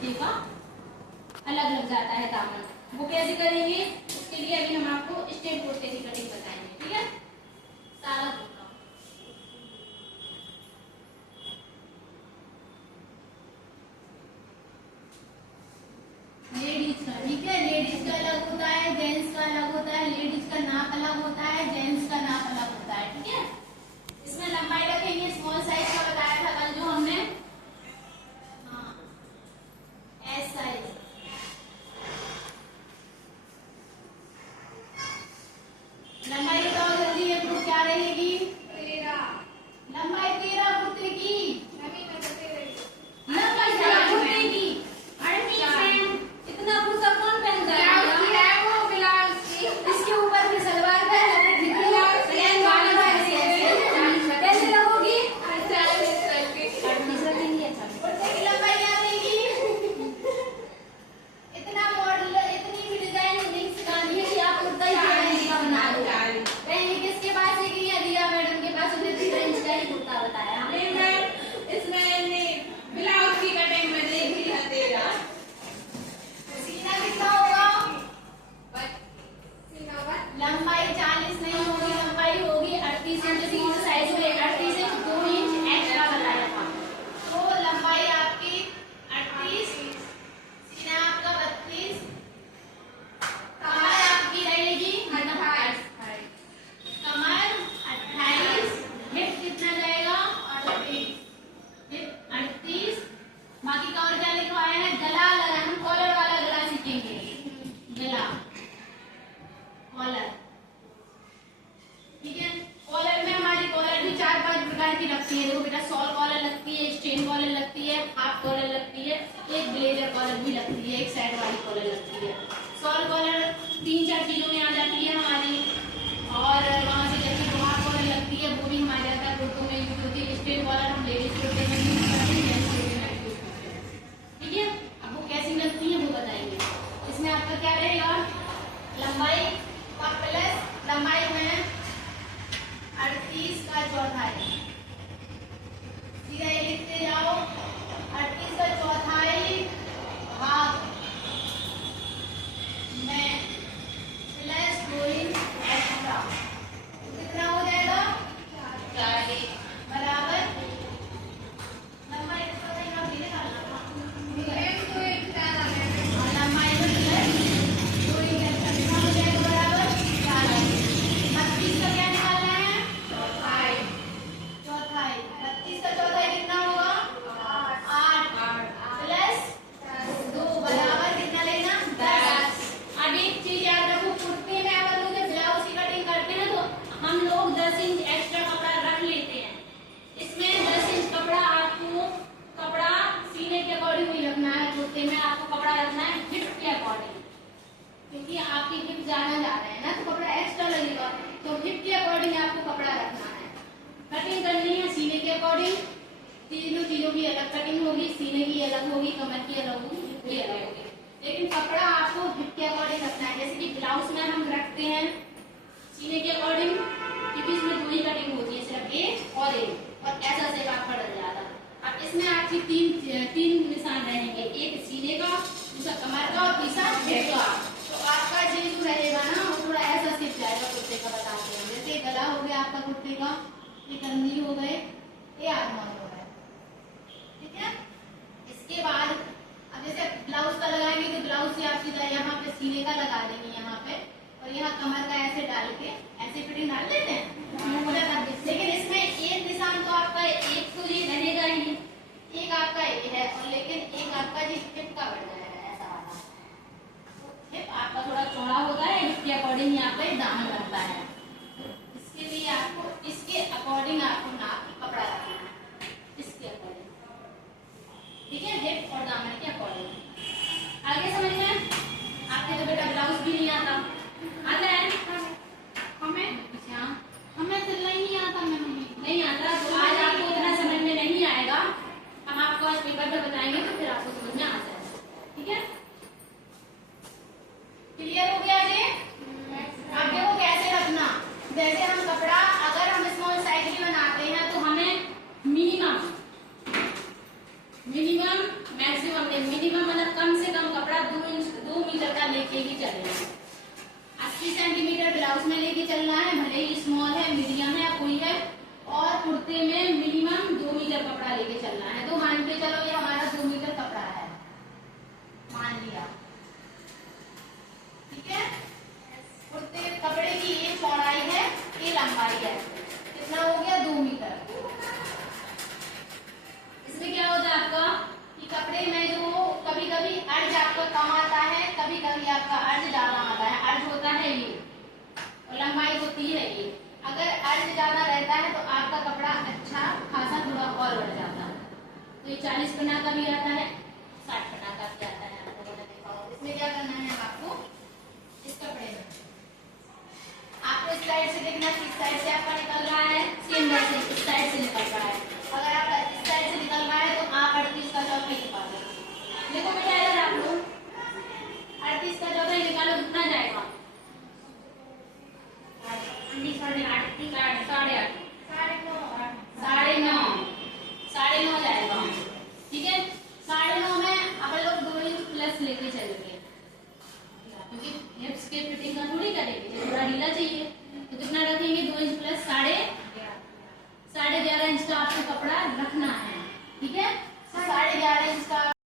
नीचे का अलग लग जाता है दामन। वो कैसे करेंगे, उसके लिए अभी हम आपको स्ट्रेट कुर्ते की कटिंग बताएंगे। ठीक है, सारा लेडीज का, ठीक है, लेडीज का अलग होता है, जेंट्स का अलग होता है। लेडीज का नाप अलग होता है, जेंट्स का नाप अलग होता है। ठीक है, इसमें लंबाई रखेंगे, स्मॉल साइज का बताया था कल जो हमने, हाँ एस साइज। लंबाई बताओ जल्दी, ये ग्रुप क्या रहेगी? 13। लंबाई 13 कुर्ते की, लंबाई 13 कुर्ते की। इतना कुर्ता कौन पहनता है? इसके ऊपर भी सलवार कैसे लगोगी? लंबाई क्या रहेगी? इतना मॉडल, इतनी भी डिजाइन नहीं सिखा दी है कि आप कुर्ता ही बना लो। पहले किसके पास है कि रिया मैडम के पास, उन्हें 3 इंच का ही कुर्ता बताया। इसमें ब्लाउज की कटिंग में देखी है तेरा सीना कितना होगा? लंबाई 40 नहीं होगी, लंबाई होगी 38 इंच। स्मॉल साइज में 38 इंच 2 इंच एक्स्ट्रा बताया था, तो लंबाई आपकी 38, सीना आपका 32, कमर आपकी रहेगी 28, कमर 28, हिप कितना जाएगा? 38, हिप 38। बाकी का और क्या लिखवाया है? गला लगा, हम कॉलर वाला गला सीखेंगे, गला कॉलर। ठीक है, कॉलर में हमारी कॉलर भी 4-5 प्रकार की लगती है। देखो बेटा, सॉल कॉलर लगती है, स्ट्रेन कॉलर लगती है, हाफ कॉलर लगती है, एक ब्लेजर कॉलर भी लगती है, एक साइड वाली कॉलर लगती है। सॉल कॉलर 3-4 चीजों में आ जाती है हमारी, और वहां से जैसे हाफ कॉलर लगती है वो भी हमारे ज्यादा कुर्तों में यूज होती है। स्ट्रेन कॉलर हम लेडीज कुर्ते में यूज करते हैं, जेंट्स कुर्ते में यूज करते हैं। ठीक है, अब वो कैसी लगती है वो बताएंगे। इसमें आपका क्या रहेगा? लंबाई का प्लस, लंबाई में 38 का चौथाई, सीधा ये लिखते जाओ, 38 का चौथाई भाग में प्लस 2 इंच एक्स्ट्रा, कितना हो जाएगा? 40 बराबर लंबाई का सही का भी निकालना था, लंबाई में प्लस 2 इंच एक्स्ट्रा कितना हो जाएगा? बराबर 40। 32 का क्या निकालना है? चौथाई 32 का चौथाई कितना होगा? 8 प्लस 2 बराबर कितना लेना? 10। अब एक चीज याद रखो, कुर्ते में अगर लोग ब्लाउज की कटिंग करते हैं तो हम लोग 10 इंच एक्स्ट्रा कपड़ा रख लेते हैं। इसमें 10 इंच कपड़ा आपको, कपड़ा सीने के अकॉर्डिंग नहीं रखना है। कुर्ते में आपको कपड़ा रखना है हिप के अकॉर्डिंग, क्योंकि आपकी हिप ज्यादा जा रहे हैं ना, तो कपड़ा एक्स्ट्रा लगेगा, तो हिप के अकॉर्डिंग आपको कपड़ा रखना है। कटिंग करनी है सीने के अकॉर्डिंग, तीनों चीजों की अलग कटिंग होगी, सीने की अलग होगी, कमर की अलग होगी, हिप की अलग होगी, लेकिन कपड़ा आपको हिप के अकॉर्डिंग रखना है। जैसे कि ब्लाउज में हम रखते हैं सीने के अकॉर्डिंग, क्योंकि इसमें 2 ही कटिंग होती है, सिर्फ एक और एक, और ऐसा से आप पड़ जाता। अब इसमें आपकी तीन निशान रहेंगे, एक सीने का, दूसरा कमर का, और तीसरा हिप का। तो आपका जो रहेगा ना वो थोड़ा ऐसा सिप जाएगा कुर्ते का, बताते हैं। जैसे गला हो गया आपका कुर्ते का, ये कंधी हो गए, ये आर्मोल हो गए। ठीक है, इसके बाद अब जैसे ब्लाउज का लगाएंगे तो ब्लाउज से आप सीधा यहाँ पे सीने का लगा देंगे यहाँ पे, और यहाँ कमर का ऐसे डाल के ऐसे फिटिंग डाल देते हैं। लेकिन इसमें एक निशान तो आपका एक तो ये रहेगा ही, एक आपका ये है, और लेकिन एक आपका जी हिप का बढ़ जाएगा ऐसा वाला। हिप आपका थोड़ा चौड़ा होता है, हिप के अकॉर्डिंग यहाँ पे दामन बनता है। इसके लिए आपको इसके अकॉर्डिंग आपको नाप कपड़ा रखना है, इसके अकॉर्डिंग। ठीक है, हिप और दामन के अकॉर्डिंग। आगे समझ में? आपके तो बेटा ब्लाउज भी नहीं आता, आता है हमें? अच्छा, हमें तो नहीं आता, नहीं आता, तो आज आपको इतना समझ में नहीं आएगा, हम आपको आज पेपर पे बताएंगे तो फिर आपको समझ में आ जाएगा। ठीक है, क्लियर हो गया ये? अब देखो कैसे रखना, जैसे हम कपड़ा अगर हम स्मॉल साइज की बनाते हैं तो हमें मिनिमम मैक्सिमम मिनिमम चलना है, भले ही स्मॉल है, मीडियम है या कोई है। और कुर्ते में मिनिमम 2 मीटर कपड़ा लेके चलना है। तो मान के चलो ये हमारा 2 मीटर कपड़ा है, मान लिया, ठीक है। कुर्ते कपड़े की ये चौड़ाई है, ये लंबाई है, कितना हो गया 2 मीटर। इसमें क्या होता है आपका कि कपड़े में जो कभी कभी अर्ज आपका कम आता है, कभी कभी आपका अर्ज ज्यादा आता है। अर्ज होता है ये और लंबाई होती है ये। अगर अर्ज ज्यादा रहता है तो आपका कपड़ा अच्छा खासा थोड़ा और बढ़ जाता है। तो ये 40 पन्ना का भी आता है, 60 पन्ना का भी आता है, आप लोगों ने देखा होगा। इसमें क्या करना है आपको, इस कपड़े में आपको इस साइड से देखना, किस साइड से आपका निकल रहा है, सेम वैसे इस साइड से निकल रहा है। अगर आपका इस साइड से निकल रहा है तो आप 38 का चौथाई निकालो। देखो बेटा इधर आप लोग 38 का चौथाई निकालो, कितना जाएगा, 9.5 जाएगा, ठीक है। 9.5 में आप लोग 2 इंच प्लस लेके चलेंगे,